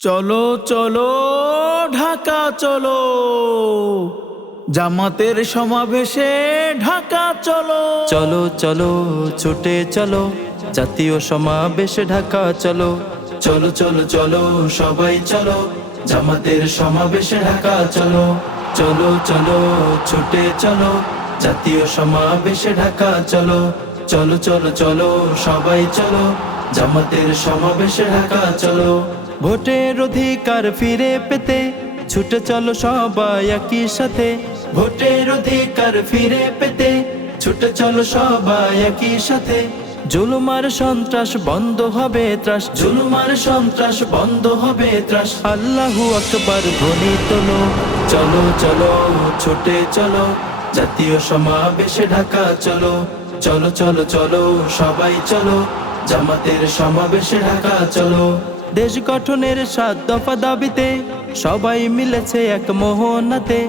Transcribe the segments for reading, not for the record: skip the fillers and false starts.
চলো চলো ঢাকা চলো, জামাতের সমাবেশে ঢাকা চলো। চলো চলো ছুটে চলো, জাতীয় সমাবেশে ঢাকা চলো। চলো চলো চলো সবাই চলো, জামাতের সমাবেশে ঢাকা চলো। চলো চলো ছুটে চলো, জাতীয় সমাবেশে ঢাকা চলো। চলো চলো চলো সবাই চলো, জামাতের সমাবেশে ঢাকা চলো। ভোটের অধিকার ফিরে পেতে ছুটে চলো সবাই একই সাথে। ভোটের অধিকার ফিরে পেতে ছুটে চলো সবাই একই সাথে। জুলুমার সন্ত্রাস বন্ধ হবে ত্রাস, জুলুমার সন্ত্রাস বন্ধ হবে ত্রাস। আল্লাহু আকবার ধ্বনি তোলো। চলো চলো ছুটে চলো, জাতীয় সমাবেশে ঢাকা চলো। চলো চলো চলো সবাই চলো, জামাতের সমাবেশে ঢাকা চলো। দেশ গঠনের ৭ দফা দাবিতে সবাই মিলেছে এক মোহনাতে।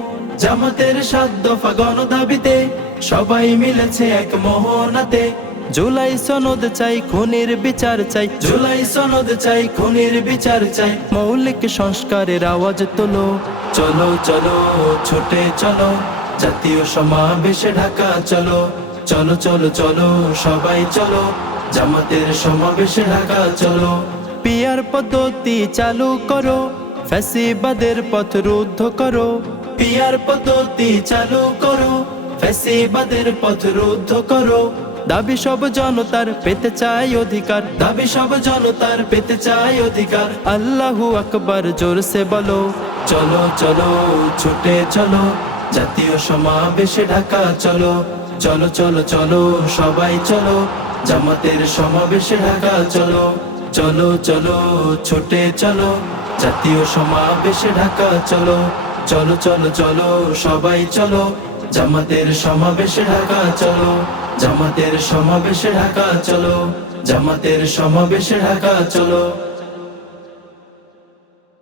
জামাতের ৭ দফা গণ দাবিতে সবাই মিলেছে এক মোহনাতে। জুলাই সনদ চাই, খুনের বিচার চাই। জুলাই সনদ চাই, খুনের বিচার চাই। মৌলিক সংস্কারের আওয়াজ তোলো। চলো চলো ছুটে চলো, জাতীয় সমাবেশে ঢাকা চলো। চলো চলো চলো সবাই চলো, জামাতের সমাবেশে ঢাকা চলো। পিয়ার পদ্ধতি চালু করো, ফ্যাসিবাদের পথ রুদ্ধ করো। পিয়ার পদ্ধতি চালু করো, ফ্যাসিবাদের পথ রুদ্ধ করো। দাবি সব জনতার পেতে চাই অধিকার, দাবি সব জনতার পেতে চাই অধিকার। আল্লাহু আকবার জোরসে বলো। চলো চলো ছুটে চলো, জাতীয় সমাবেশে ঢাকা চলো। চলো চলো চলো সবাই চলো, জামাতের সমাবেশে ঢাকা চলো। চলো চলো ছুটে চলো, জাতীয় সমাবেশে ঢাকা চলো। চলো চলো চলো সবাই চলো, জামাতের সমাবেশে ঢাকা চলো। জামাতের সমাবেশে ঢাকা চলো, জামাতের সমাবেশে ঢাকা চলো।